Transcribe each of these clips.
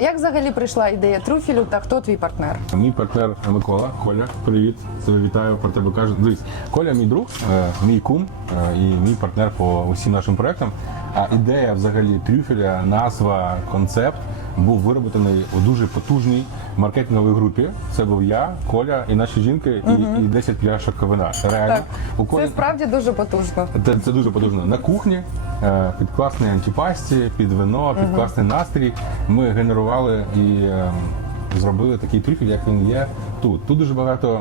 Як взагалі прийшла ідея трюфелю та хто твій партнер? Мій партнер Микола, Коля, привіт. Тебе вітаю, про тебе кажу. Дивись, Коля мій друг, е, мій кум е, і мій партнер по усім нашим проектам. А ідея взагалі трюфеля, назва, концепт був вироблений у дуже потужній маркетинговій групі. Це був я, Коля і наші жінки, і, і 10 пляшок вина. Реально. Так, У Колі це справді дуже потужно. це, це дуже потужно. На кухні під класний антіпасті, під вино, під класний настрій. Ми генерували і е, зробили такий трюфель, як він є тут. Тут дуже багато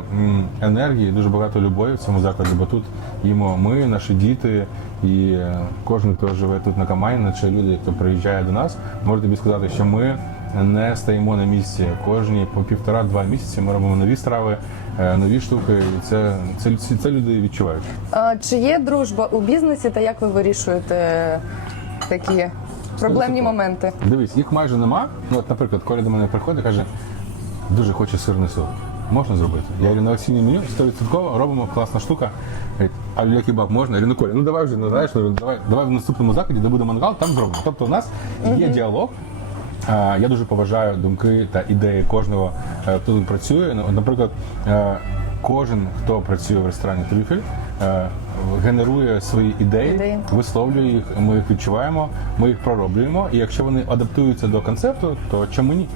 енергії, дуже багато любові в цьому закладі, бо тут їмо ми, наші діти, і е, кожен, хто живе тут на Камайні, чи люди, хто приїжджає до нас, може тобі сказати, що ми. Не стоїмо на місці. Кожні по півтора-два місяці ми робимо нові страви, е, нові штуки. І це, це, це люди відчувають. Е, Чи є дружба у бізнесі та як ви вирішуєте такі проблемні моменти? Дивись, їх майже нема. Ну, от, наприклад, Коля до мене приходить і каже, дуже хоче сирний суп. Можна зробити? Я говорю, на осіннє меню 100% робимо класна штука. А люля кебаб можна? Я говорю, ну Коля, ну давай вже, ну знаєш, ну, давай, давай в наступному закладі, де буде мангал, там зробимо. Тобто у нас є діалог. Я дуже поважаю думки та ідеї кожного, е, хто тут працює. Ну, Наприклад, е, кожен, хто працює в ресторані Трюфель, е, генерує свої ідеї, Ідеї. висловлює їх, ми їх відчуваємо, ми їх пророблюємо. І якщо вони адаптуються до концепту, то чому ні?